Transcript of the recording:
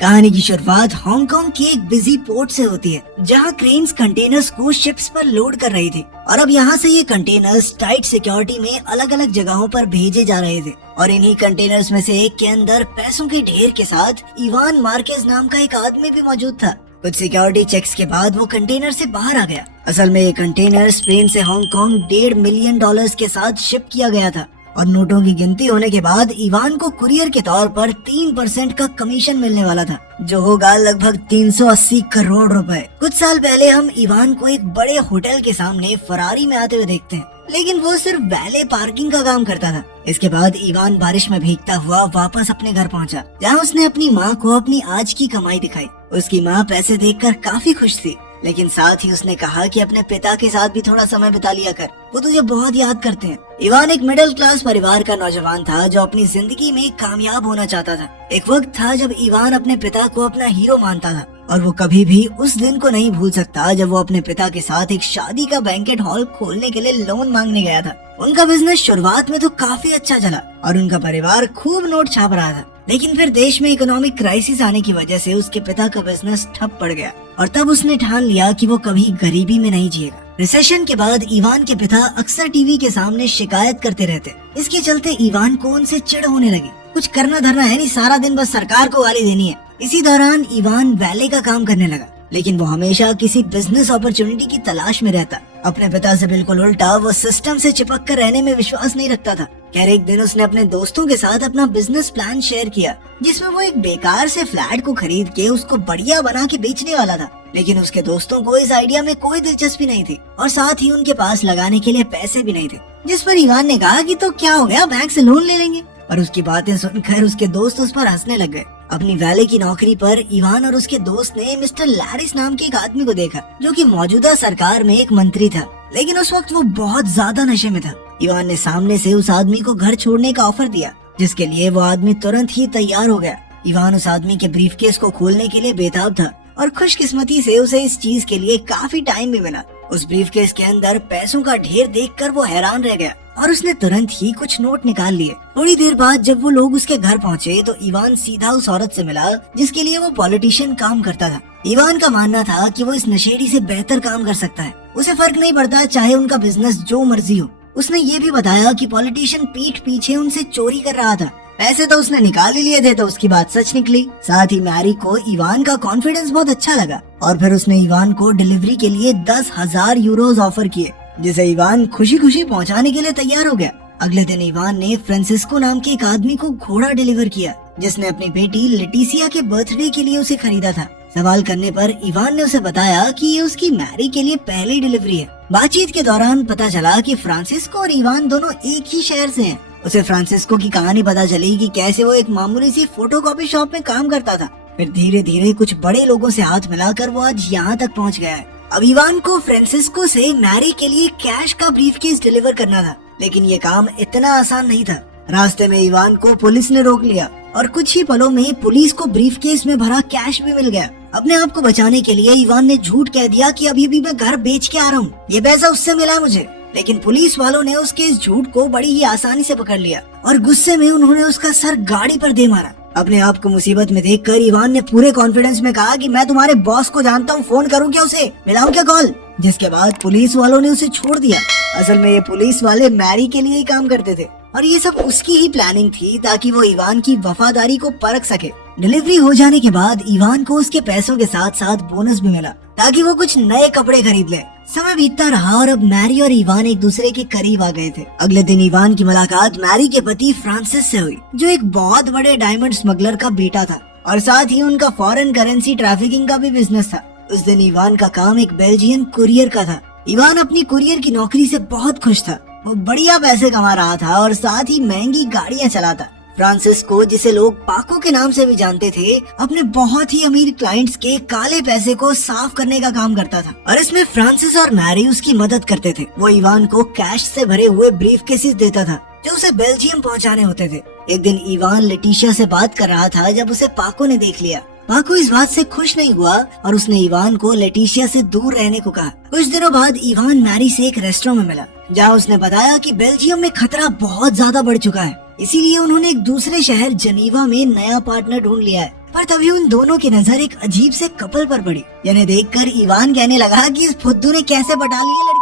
कहानी की शुरुआत हांगकांग के एक बिजी पोर्ट से होती है, जहां क्रेन्स कंटेनर्स को शिप्स पर लोड कर रही थी और अब यहां से ये कंटेनर्स टाइट सिक्योरिटी में अलग अलग जगहों पर भेजे जा रहे थे। और इन्हीं कंटेनर्स में से एक के अंदर पैसों के ढेर के साथ इवान मार्केज नाम का एक आदमी भी मौजूद था। कुछ सिक्योरिटी चेक्स के बाद वो कंटेनर से बाहर आ गया। असल में ये कंटेनर स्पेन से हांगकांग $1.5 मिलियन के साथ शिप किया गया था और नोटों की गिनती होने के बाद इवान को कुरियर के तौर पर 3% का कमीशन मिलने वाला था, जो होगा लगभग 380 करोड़ रुपए। कुछ साल पहले हम इवान को एक बड़े होटल के सामने फरारी में आते हुए देखते हैं, लेकिन वो सिर्फ वैले पार्किंग का काम करता था। इसके बाद इवान बारिश में भीगता हुआ वापस अपने घर पहुंचा, जहां उसने अपनी माँ को अपनी आज की कमाई दिखाई। उसकी माँ पैसे देखकर काफी खुश थी, लेकिन साथ ही उसने कहा कि अपने पिता के साथ भी थोड़ा समय बिता लिया कर, वो तुझे बहुत याद करते हैं। इवान एक मिडिल क्लास परिवार का नौजवान था जो अपनी जिंदगी में कामयाब होना चाहता था। एक वक्त था जब इवान अपने पिता को अपना हीरो मानता था और वो कभी भी उस दिन को नहीं भूल सकता जब वो अपने पिता के साथ एक शादी का बैंकेट हॉल खोलने के लिए लोन मांगने गया था। उनका बिजनेस शुरुआत में तो काफी अच्छा चला और उनका परिवार खूब नोट छाप रहा था, लेकिन फिर देश में इकोनॉमिक क्राइसिस आने की वजह से उसके पिता का बिजनेस ठप पड़ गया और तब उसने ठान लिया कि वो कभी गरीबी में नहीं जिएगा। रिसेशन के बाद इवान के पिता अक्सर टीवी के सामने शिकायत करते रहते। इसके चलते इवान को उनसे चिढ़ होने लगी। कुछ करना धरना है नहीं, सारा दिन बस सरकार को गाली देनी है। इसी दौरान इवान वैले का काम करने लगा, लेकिन वो हमेशा किसी बिजनेस अपॉर्चुनिटी की तलाश में रहता। अपने पिता से बिल्कुल उल्टा, वो सिस्टम से चिपक कर रहने में विश्वास नहीं रखता था। खैर एक दिन उसने अपने दोस्तों के साथ अपना बिजनेस प्लान शेयर किया, जिसमें वो एक बेकार से फ्लैट को खरीद के उसको बढ़िया बना के बेचने वाला था। लेकिन उसके दोस्तों को इस आइडिया में कोई दिलचस्पी नहीं थी और साथ ही उनके पास लगाने के लिए पैसे भी नहीं थे। जिस पर इवान ने कहा कि तो क्या हो गया, बैंक से लोन ले लेंगे। और उसकी बातें सुनकर उसके दोस्त उस पर हंसने लग गए। अपनी वैले की नौकरी पर इवान और उसके दोस्त ने मिस्टर लैरिस नाम के एक आदमी को देखा, जो कि मौजूदा सरकार में एक मंत्री था, लेकिन उस वक्त वो बहुत ज्यादा नशे में था। इवान ने सामने से उस आदमी को घर छोड़ने का ऑफर दिया, जिसके लिए वो आदमी तुरंत ही तैयार हो गया। इवान उस आदमी के ब्रीफकेस को खोलने के लिए बेताब था और खुशकिस्मती से उसे इस चीज के लिए काफी टाइम भी मिला। उस ब्रीफकेस के अंदर पैसों का ढेर देखकर वो हैरान रह गया और उसने तुरंत ही कुछ नोट निकाल लिए। थोड़ी देर बाद जब वो लोग उसके घर पहुंचे तो इवान सीधा उस औरत से मिला जिसके लिए वो पॉलिटिशियन काम करता था। इवान का मानना था कि वो इस नशेड़ी से बेहतर काम कर सकता है, उसे फर्क नहीं पड़ता चाहे उनका बिजनेस जो मर्जी हो। उसने ये भी बताया कि पॉलिटिशियन पीठ पीछे उनसे चोरी कर रहा था। पैसे तो उसने निकाल ही लिए थे, तो उसकी बात सच निकली। साथ ही मैरी को इवान का कॉन्फिडेंस बहुत अच्छा लगा और फिर उसने इवान को डिलीवरी के लिए 10,000 यूरोज ऑफर किए, जिसे इवान खुशी खुशी पहुंचाने के लिए तैयार हो गया। अगले दिन इवान ने फ्रांसिस्को नाम के एक आदमी को घोड़ा डिलीवर किया, जिसने अपनी बेटी लेटिसिया के बर्थडे के लिए उसे खरीदा था। सवाल करने पर इवान ने उसे बताया कि ये उसकी मैरी के लिए पहली डिलीवरी है। बातचीत के दौरान पता चला कि फ्रांसिस्को और इवान दोनों एक ही शहर से हैं। उसे फ्रांसिस्को की कहानी पता चली कि कैसे वो एक मामूली सी फोटोकॉपी शॉप में काम करता था, फिर धीरे धीरे कुछ बड़े लोगों से हाथ मिलाकर वो आज यहाँ तक पहुँच गया है। अब इवान को फ्रांसिस्को से मैरी के लिए कैश का ब्रीफकेस डिलीवर करना था, लेकिन ये काम इतना आसान नहीं था। रास्ते में इवान को पुलिस ने रोक लिया और कुछ ही पलों में पुलिस को ब्रीफकेस में भरा कैश भी मिल गया। अपने आप को बचाने के लिए इवान ने झूठ कह दिया कि अभी भी मैं घर बेच के आ रहा हूँ, ये पैसा उससे मिला है मुझे। लेकिन पुलिस वालों ने उसके इस झूठ को बड़ी ही आसानी से पकड़ लिया और गुस्से में उन्होंने उसका सर गाड़ी पर दे मारा। अपने आप को मुसीबत में देखकर इवान ने पूरे कॉन्फिडेंस में कहा कि मैं तुम्हारे बॉस को जानता हूँ, फोन करूँ क्या उसे, मिलाऊं क्या कॉल। जिसके बाद पुलिस वालों ने उसे छोड़ दिया। असल में ये पुलिस वाले मैरी के लिए ही काम करते थे और ये सब उसकी ही प्लानिंग थी ताकि वो इवान की वफादारी को परख सके। डिलीवरी हो जाने के बाद इवान को उसके पैसों के साथ साथ बोनस भी मिला ताकि वो कुछ नए कपड़े खरीद ले। समय बीतता रहा और अब मैरी और इवान एक दूसरे के करीब आ गए थे। अगले दिन इवान की मुलाकात मैरी के पति फ्रांसिस से हुई, जो एक बहुत बड़े डायमंड स्मगलर का बेटा था और साथ ही उनका फॉरेन करेंसी ट्रैफिकिंग का भी बिजनेस था। उस दिन इवान का काम एक बेल्जियन कुरियर का था। इवान अपनी कुरियर की नौकरी से बहुत खुश था। वो बढ़िया पैसे कमा रहा था और साथ ही महंगी गाड़ियाँ चलाता। फ्रांसिस्को, जिसे लोग पाको के नाम से भी जानते थे, अपने बहुत ही अमीर क्लाइंट्स के काले पैसे को साफ करने का काम करता था और इसमें फ्रांसिस और मैरी उसकी मदद करते थे। वो इवान को कैश से भरे हुए ब्रीफकेसेस देता था जो उसे बेल्जियम पहुंचाने होते थे। एक दिन इवान लेटिशिया से बात कर रहा था जब उसे पाको ने देख लिया। पाको इस बात से खुश नहीं हुआ और उसने इवान को लेटिशिया से दूर रहने को कहा। कुछ दिनों बाद इवान मैरी से एक रेस्टोरेंट में मिला, जहाँ उसने बताया कि बेल्जियम में खतरा बहुत ज्यादा बढ़ चुका है, इसीलिए उन्होंने एक दूसरे शहर जनीवा में नया पार्टनर ढूंढ लिया है। पर तभी उन दोनों की नजर एक अजीब से कपल पर पड़ी। जिन्हें देखकर इवान कहने लगा कि इस फुद्दू ने कैसे पटा ली है लड़की।